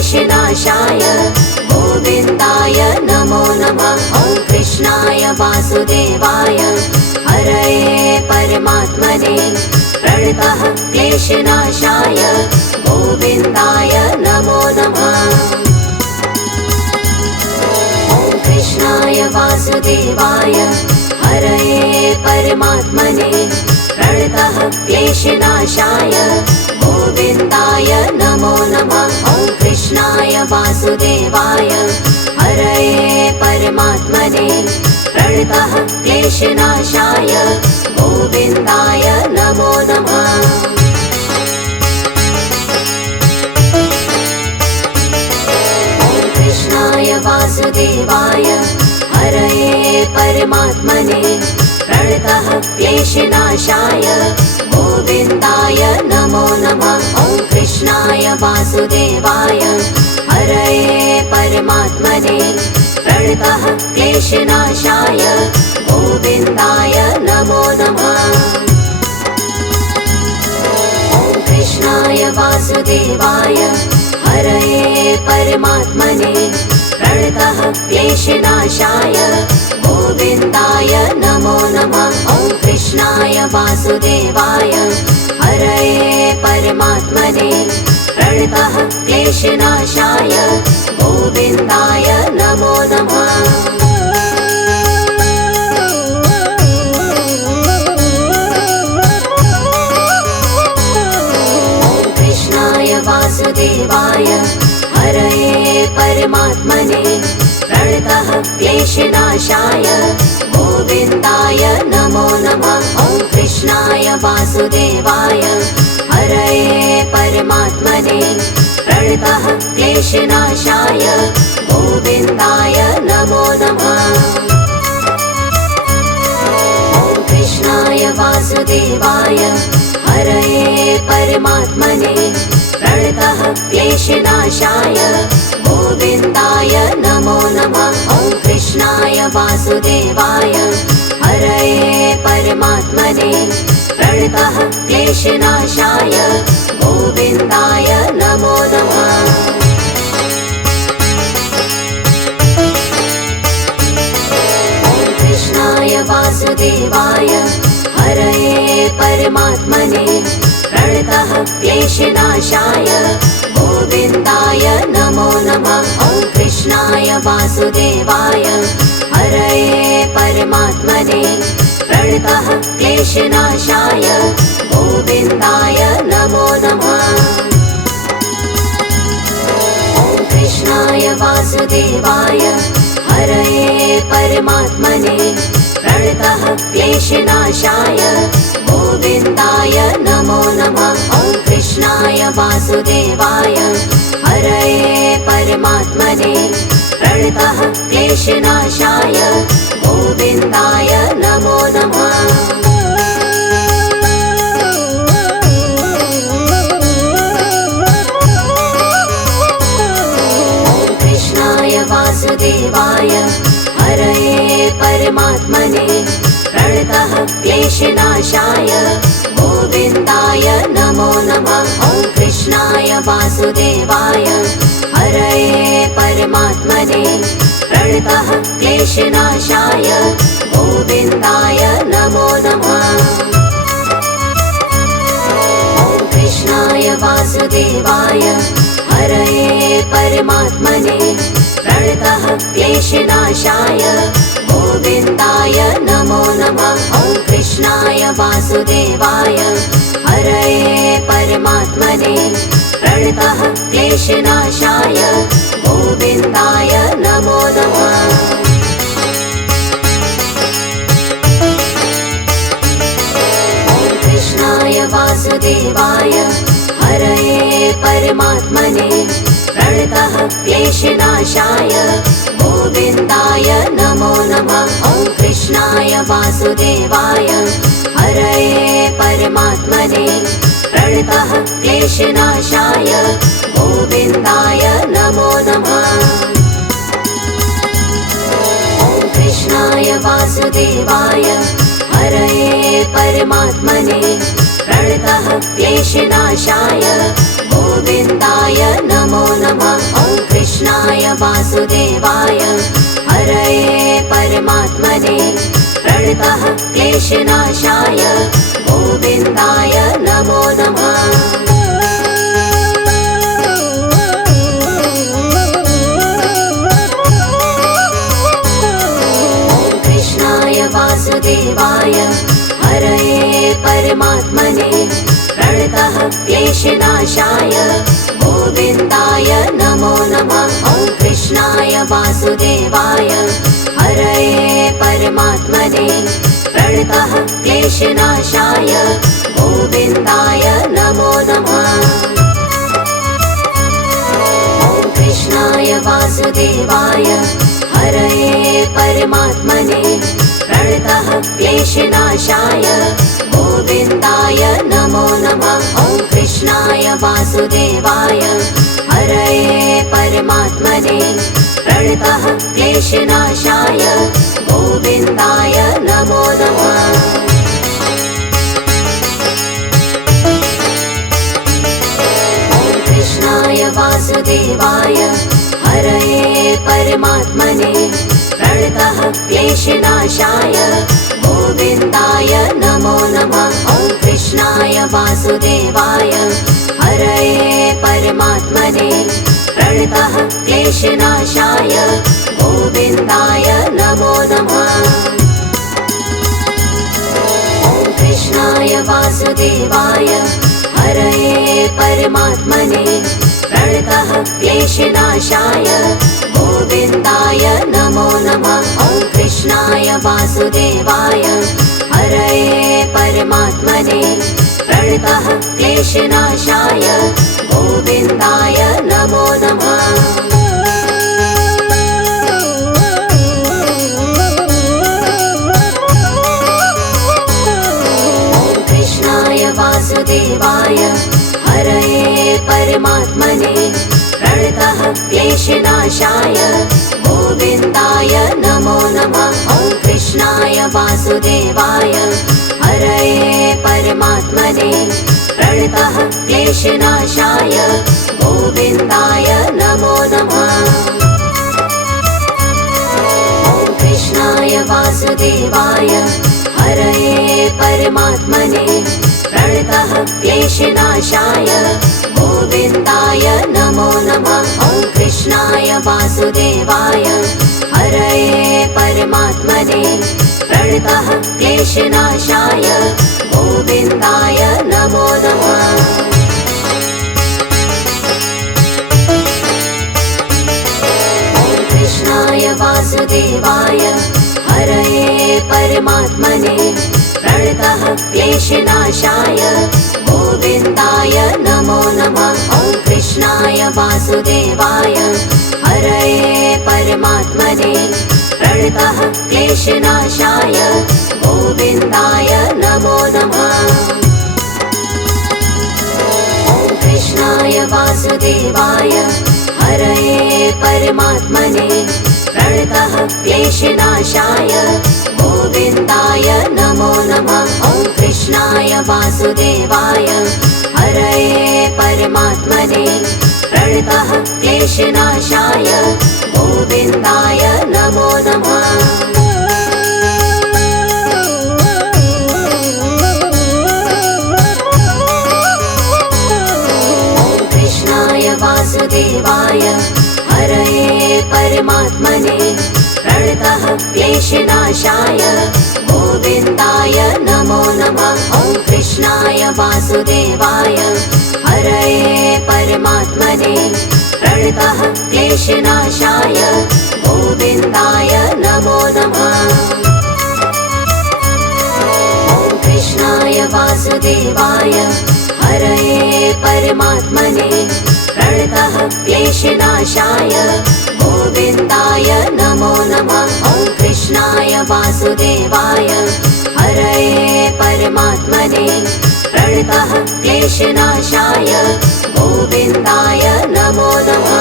क्लेशनाशाय गोविन्दाय नमो नमः। ॐ कृष्णाय वासुदेवाय हरये परमात्मने प्रणतः क्लेशनाशाय गोविन्दाय नमो नमः। ॐ कृष्णाय वासुदेवाय हरये परमात्मने प्रणतः क्लेशनाशाय गोविन्दाय नमो नमः। ॐ कृष्णाय वासुदेवाय हरये परमात्मने प्रणतः क्लेशनाशाय गोविन्दाय नमो नमः। ॐ कृष्णाय वासुदेवाय हरये परमात्मने प्रणतः क्लेशनाशाय गोविन्दाय नमो नमः। ॐ कृष्णाय वासुदेवाय हरये परमात्मने प्रणतः क्लेशनाशाय गोविन्दाय नमो नमः। ॐ कृष्णाय वासुदेवाय हरये परमात्मने प्रणतः क्लेशनाशाय गोविन्दाय नमो नमः। ॐ कृष्णाय वासुदेवाय हरये परमात्मने प्रणतः क्लेशनाशाय गोविन्दाय नमो नमः। ॐ कृष्णाय वासुदेवाय हरये परमात्मने प्रणतः क्लेशनाशाय गोविन्दाय नमो नमः। ॐ कृष्णाय वासुदेवाय हरये परमात्मने प्रणतः क्लेशनाशाय गोविन्दाय नमो नमः। ॐ कृष्णाय वासुदेवाय हरये परमात्मने प्रणतः क्लेशनाशाय गोविन्दाय नमो नमः। ॐ कृष्णाय वासुदेवाय हरये परमात्मने प्रणतः क्लेशनाशाय गोविन्दाय नमो नमः। ॐ कृष्णाय वासुदेवाय हरये परमात्मने प्रणतः क्लेशनाशाय गोविन्दाय नमो नमः। ॐ कृष्णाय वासुदेवाय हरये परमात्मने प्रणतः क्लेशनाशाय गोविन्दाय नमो नमः। ॐ कृष्णाय वासुदेवाय हरये परमात्मने प्रणतः क्लेशनाशाय गोविन्दाय नमो नमः। ॐ कृष्णाय वासुदेवाय हरये परमात्मने प्रणतः क्लेशनाशाय गोविन्दाय नमो नमः। ॐ कृष्णाय वासुदेवाय हरये परमात्मने प्रणतः क्लेशनाशाय गोविन्दाय नमो नमः। ॐ कृष्णाय वासुदेवाय हरये परमात्मने प्रणतः क्लेशनाशाय गोविन्दाय नमो नमः। ॐ कृष्णाय वासुदेवाय हरये परमात्मने प्रणतः क्लेशनाशाय गोविन्दाय नमो नमः। ॐ कृष्णाय वासुदेवाय हरये परमात्मने प्रणतः क्लेशनाशाय गोविन्दाय नमो नमः। ॐ कृष्णाय वासुदेवाय हरये परमात्मने प्रणतः क्लेशनाशाय गोविन्दाय नमो नमः। ॐ कृष्णाय वासुदेवाय हरये परमात्मने प्रणतः क्लेशनाशाय गोविन्दाय नमो नमः। ॐ कृष्णाय वासुदेवाय हरये परमात्मने प्रणतः क्लेशनाशाय गोविन्दाय नमो नमः। वासुदेवाय हरये परमात्मने प्रणतः क्लेशनाशाय गोविन्दाय नमो नमः। वासुदेवाय हरये परमात्मने प्रणतः क्लेशनाशाय गोविन्दाय नमो नमः। ॐ कृष्णाय वासुदेवाय हरये परमात्मने प्रणतः क्लेशनाशाय गोविन्दाय नमो नमः। ॐ कृष्णाय वासुदेवाय हरये परमात्मने प्रणतः क्लेशनाशाय गोविन्दाय नमो नमः। ॐ कृष्णाय वासुदेवाय हरये परमात्मने प्रणतः क्लेशनाशाय गोविन्दाय नमो नमः। ॐ कृष्णाय वासुदेवाय हरये परमात्मने प्रणतः क्लेशनाशाय गोविन्दाय नमो नमः। ॐ कृष्णाय वासुदेवाय हरये परमात्मने प्रणतः क्लेशनाशाय गोविन्दाय नमो नमः। ॐ कृष्णाय वासुदेवाय हरये परमात्मने प्रणतः क्लेशनाशाय गोविन्दाय नमो नमः। ॐ कृष्णाय वासुदेवाय हरये परमात्मने प्रणतः क्लेशनाशाय गोविन्दाय नमो नमः। ॐ कृष्णाय वासुदेवाय हरये परमात्मने प्रणतः क्लेशनाशाय गोविन्दाय नमो नमः। ॐ कृष्णाय वासुदेवाय हरये परमात्मने प्रणतः क्लेशनाशाय गोविन्दाय नमो नमः। ॐ कृष्णाय वासुदेवाय हरये परमात्मने प्रणतः क्लेशनाशाय गोविन्दाय नमो नमः। ॐ कृष्णाय वासुदेवाय हरये परमात्मने प्रणतः क्लेशनाशाय गोविन्दाय नमो नमः। ॐ कृष्णाय वासुदेवाय हरये परमात्मने प्रणतः क्लेशनाशाय गोविन्दाय नमो नमः। ॐ कृष्णाय वासुदेवाय हरये परमात्मने प्रणतः क्लेशनाशाय गोविन्दाय नमो नमः। ॐ कृष्णाय वासुदेवाय हरये परमात्मने प्रणतः क्लेशनाशाय गोविन्दाय नमो नमः। ॐ कृष्णाय वासुदेवाय हरये परमात्मने प्रणतः क्लेशनाशाय गोविन्दाय नमो नमः। ॐ कृष्णाय वासुदेवाय हरये परमात्मने प्रणतः क्लेशनाशाय गोविन्दाय नमो नमः। ॐ कृष्णाय वासुदेवाय हरये परमात्मने प्रणतः क्लेशनाशाय गोविन्दाय नमो नमः। ॐ कृष्णाय वासुदेवाय हरये परमात्मने प्रणतः क्लेशनाशाय गोविन्दाय नमो नमः। ॐ कृष्णाय वासुदेवाय हरये परमात्मने प्रणतः क्लेशनाशाय गोविन्दाय नमो नमः।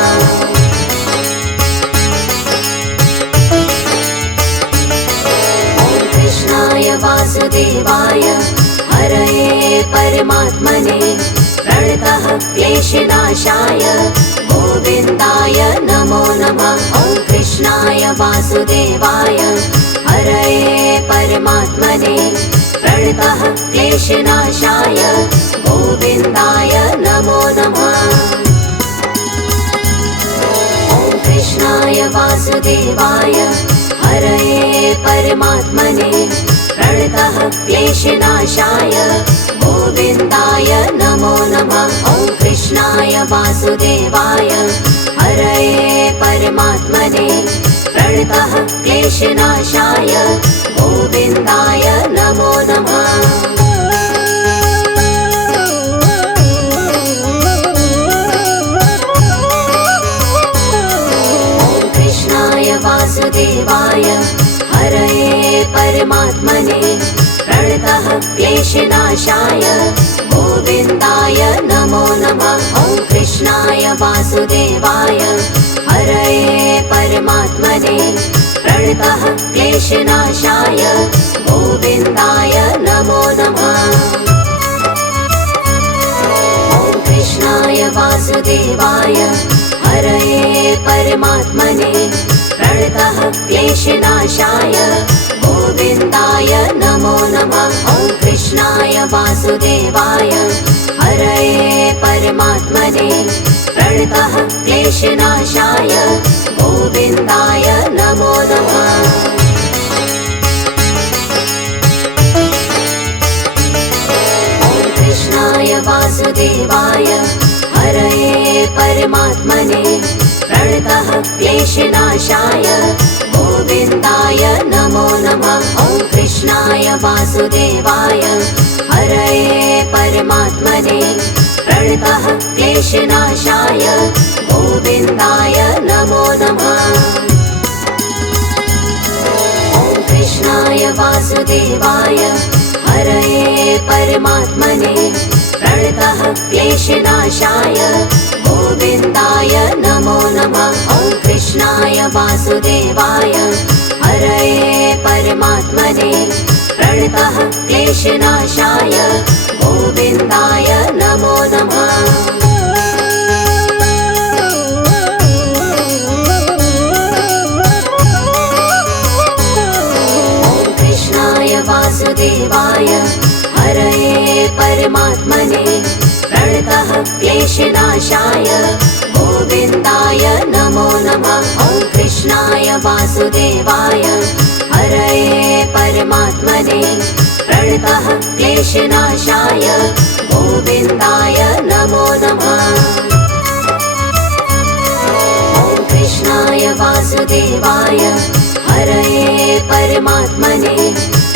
ॐ कृष्णाय वासुदेवाय हरये परमात्मने प्रणतः क्लेशनाशाय गोविन्दाय नमो नमः। ॐ वासुदेवाय हरये परमात्मने प्रणतः क्लेशनाशाय गोविन्दाय नमो नमः। ॐ कृष्णाय वासुदेवाय हरये परमात्मने प्रणतः क्लेशनाशाय गोविन्दाय नमो नमः। ॐ कृष्णाय वासुदेवाय हरये परमात्मने प्रणतः क्लेशनाशाय गोविन्दाय नमो नमः। ॐ कृष्णाय वासुदेवाय हरये परमात्मने प्रणतः क्लेशनाशाय गोविन्दाय नमो नमः। ॐ कृष्णाय वासुदेवाय हरये परमात्मने प्रणतः क्लेशनाशाय गोविन्दाय नमो नमः। ॐ कृष्णाय वासुदेवाय हरये परमात्मने प्रणतः क्लेशनाशाय गोविन्दाय नमो नमः। ॐ कृष्णाय वासुदेवाय हरये परमात्मने प्रणतः क्लेशनाशाय गोविन्दाय नमो नमः। ॐ कृष्णाय वासुदेवाय हरये परमात्मने प्रणतः क्लेशनाशाय गोविन्दाय नमो नमः। ॐ कृष्णाय वासुदेवाय हरये परमात्मने प्रणतः क्लेशनाशाय गोविन्दाय नमो नमः। ॐ कृष्णाय वासुदेवाय हरये परमात्मने प्रणतः क्लेशनाशाय गोविन्दाय नमो नमः। ॐ कृष्णाय वासुदेवाय हरये परमात्मने प्रणतः क्लेशनाशाय गोविन्दाय नमो नमः। ॐ कृष्णाय वासुदेवाय हरये परमात्मने प्रणतः क्लेशनाशाय गोविन्दाय नमो नमः। ॐ कृष्णाय वासुदेवाय हरये परमात्मने प्रणतः क्लेशनाशाय गोविन्दाय नमो नमः। ॐ कृष्णाय वासुदेवाय हरये परमात्मने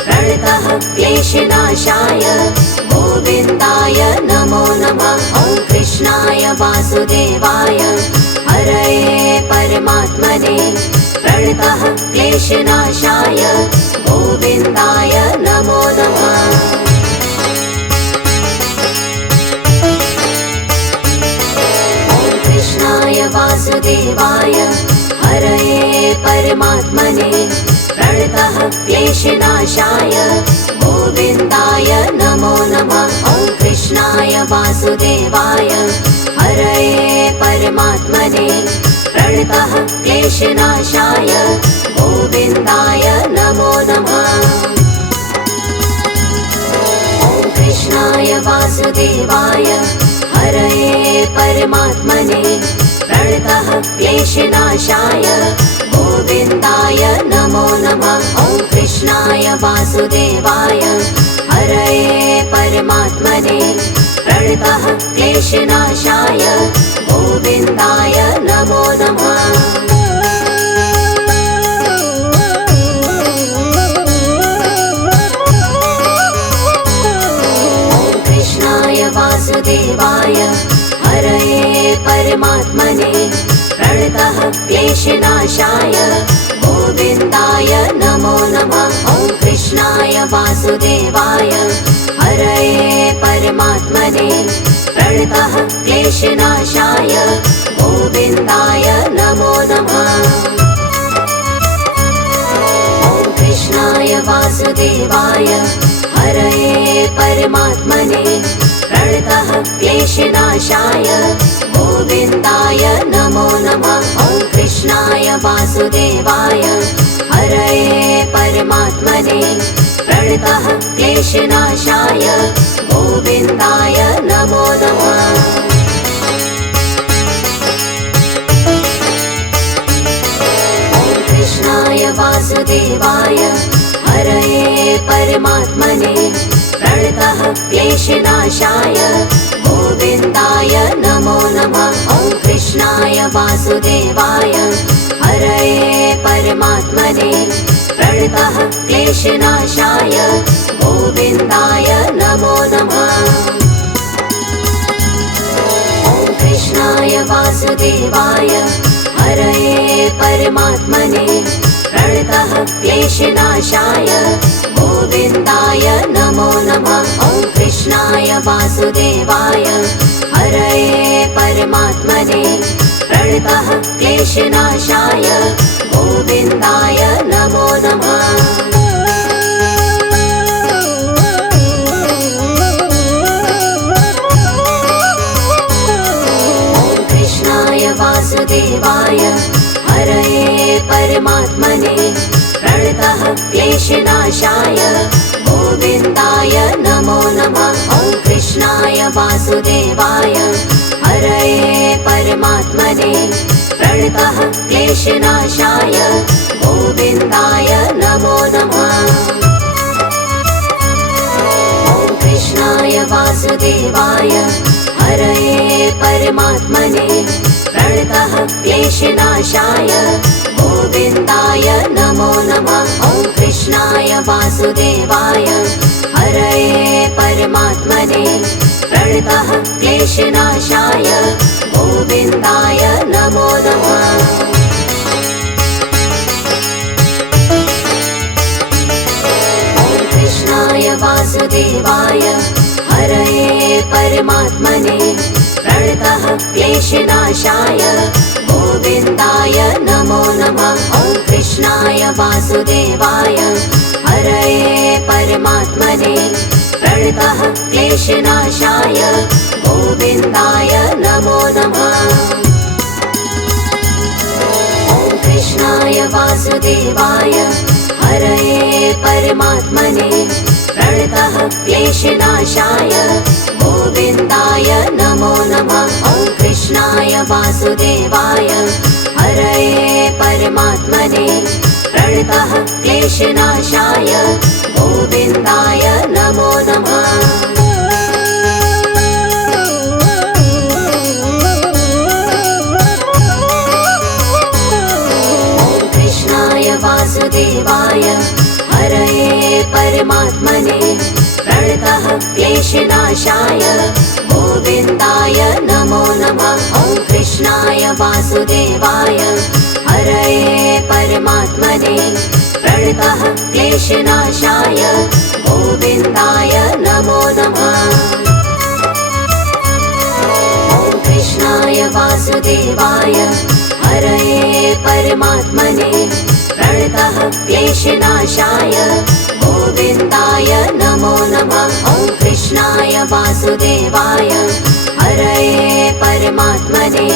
प्रणतः क्लेशनाशाय गोविन्दाय नमो नमः। ॐ कृष्णाय वासुदेवाय हरये परमात्मने प्रणतः क्लेशनाशाय गोविन्दाय नमो नमः। ॐ कृष्णाय वासुदेवाय हरये परमात्मने प्रणतः क्लेशनाशाय गोविन्दाय नमो नमः। ॐ कृष्णाय वासुदेवाय हरये परमात्मने प्रणतः क्लेशनाशाय गोविन्दाय नमो नमः। ॐ कृष्णाय वासुदेवाय हरये परमात्मने प्रणतः क्लेशनाशाय गोविन्दाय नमो नमः। ॐ कृष्णाय वासुदेवाय हरये परमात्मने प्रणतः क्लेशनाशाय गोविन्दाय नमो नमः। ॐ कृष्णाय वासुदेवाय हरये परमात्मने प्रणतः क्लेशनाशाय गोविन्दाय नमो नमः। ॐ कृष्णाय वासुदेवाय हरये परमात्मने प्रणतः क्लेशनाशाय गोविन्दाय नमो नमः। ॐ कृष्णाय वासुदेवाय हरये परमात्मने प्रणतः क्लेशनाशाय गोविन्दाय नमो नमः। ॐ कृष्णाय वासुदेवाय वासुदेवाय हरये परमात्मने प्रणतः क्लेशनाशाय गोविन्दाय नमो नमः। कृष्णाय वासुदेवाय हरये परमात्मने प्रणतः क्लेशनाशाय गोविन्दाय नमो नमः। ॐ कृष्णाय वासुदेवाय हरये परमात्मने प्रणतः क्लेशनाशाय गोविन्दाय नमो नमः। ॐ कृष्णाय वासुदेवाय हरये परमात्मने प्रणतः क्लेशनाशाय गोविन्दाय नमो नमः। ॐ कृष्णाय वासुदेवाय हरये परमात्मने प्रणतः क्लेशनाशाय गोविन्दाय नमो नमः। वासुदेवाय हरये परमात्मने प्रणतः क्लेशनाशाय गोविन्दाय नमो नमः। ॐ कृष्णाय वासुदेवाय हरये परमात्मने प्रणतः क्लेशनाशाय गोविन्दाय नमो नमः। ॐ कृष्णाय वासुदेवाय हरये परमात्मने प्रणतः क्लेशनाशाय गोविन्दाय नमो नमः। ॐ कृष्णाय वासुदेवाय हरये परमात्मने प्रणतः क्लेशनाशाय गोविन्दाय नमो नमः। ॐ कृष्णाय वासुदेवाय हरये परमात्मने प्रणतः क्लेशनाशाय गोविन्दाय नमो नमः। ॐ कृष्णाय वासुदेवाय हरये परमात्मने प्रणतः क्लेशनाशाय गोविन्दाय नमो नमः। ॐ कृष्णाय वासुदेवाय हरये परमात्मने प्रणतः क्लेशनाशाय गोविन्दाय नमो नमः। ॐ कृष्णाय वासुदेवाय हरये परमात्मने प्रणतः क्लेशनाशाय गोविन्दाय नमो नमः। ॐ कृष्णाय वासुदेवाय हरये परमात्मने प्रणतः क्लेशनाशाय गोविन्दाय नमो नमः। ॐ कृष्णाय वासुदेवाय हरये परमात्मने प्रणतः क्लेशनाशाय गोविन्दाय नमो नमः। ॐ कृष्णाय वासुदेवाय हरये परमात्मने प्रणतः क्लेशनाशाय गोविन्दाय नमो नमः। ॐ कृष्णाय वासुदेवाय हरये परमात्मने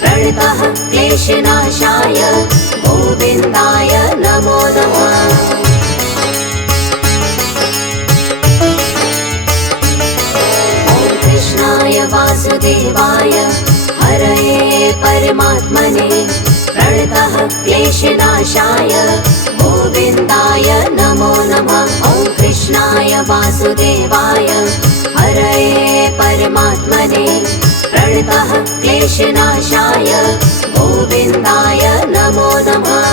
प्रणतः क्लेशनाशाय गोविन्दाय नमो नमः। ॐ कृष्णाय वासुदेवाय हरये परमात्मने प्रणतः क्लेशनाशाय गोविन्दाय नमो नमः। ॐ कृष्णाय वासुदेवाय हरये परमात्मने प्रणतः क्लेशनाशाय गोविन्दाय नमो नमः।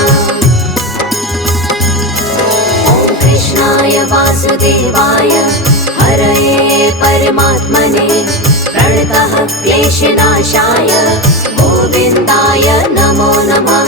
ॐ कृष्णाय वासुदेवाय हरये परमात्मने प्रणतः क्लेशनाशाय गोविन्दाय नमो नमः।